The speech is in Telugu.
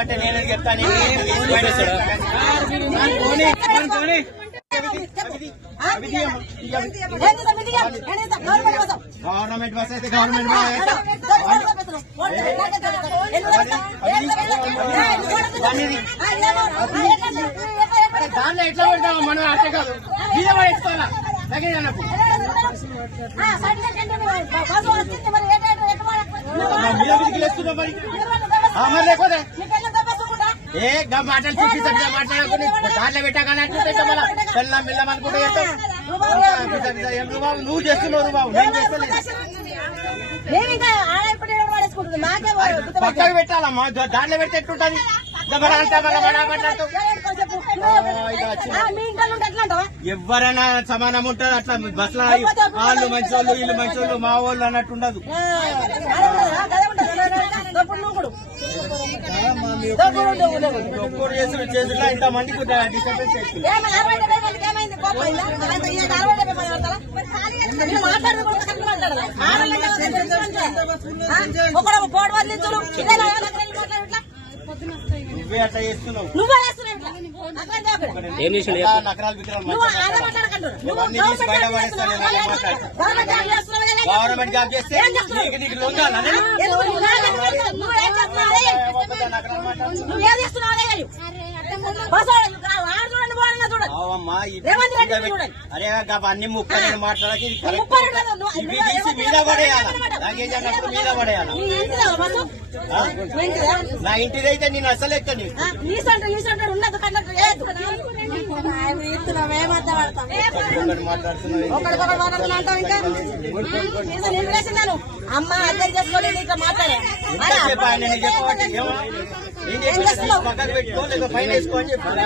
అంటే నేను చెప్తాను. గవర్నమెంట్ బస్ అయితే గవర్నమెంట్ దాంట్లో ఎట్లా పెడతాము మనం అట్టే కాదు మీద పడేసుకోవాలా తగ్గే నాకు మీద మీదకి లేస్తున్నా మరి మరి లేకపోతే ఏ మాటలు చెప్పి సరిగ్గా మాట్లాడుకుని దాంట్లో పెట్టాకనంటే మళ్ళా పెళ్ళం పిల్లం అనుకుంటే నువ్వు చేస్తున్నావు బాబు నేను చేస్తలేదు. పక్కకు పెట్టాలమ్మా దాంట్లో పెడితే ఎట్లుంటది ఎవరైనా సమానం ఉంటుంది అట్లా బస్సులో వాళ్ళు మంచోళ్ళు వీళ్ళు మంచోళ్ళు మా వాళ్ళు అన్నట్టు ఉండదు. ఒక్కరు చేసుకుంటే ఇంత మందికి డిస్టర్బెన్స్ చేస్తుంది. నువ్వే అట్లా చేస్తున్నావు. ఏం చేసిన నకరాలు విగ్రహాలు బయట పడేస్తాను. గవర్నమెంట్ జాబ్ చేస్తే నీకు లొంగాలా అరే అన్ని ముక్కలు మాట్లాడకి ఇవి తీసి మీద పడేయాలి. లగేజ్ అన్నప్పుడు మీద పడేయాలి. నా ఇంటిదైతే నేను అసలు ఎక్కని అమ్మ అర్థం చేసుకోండి మాట్లాడే పక్కన పెట్టుకో లేదా పైన వేసుకో అని చెప్పాను.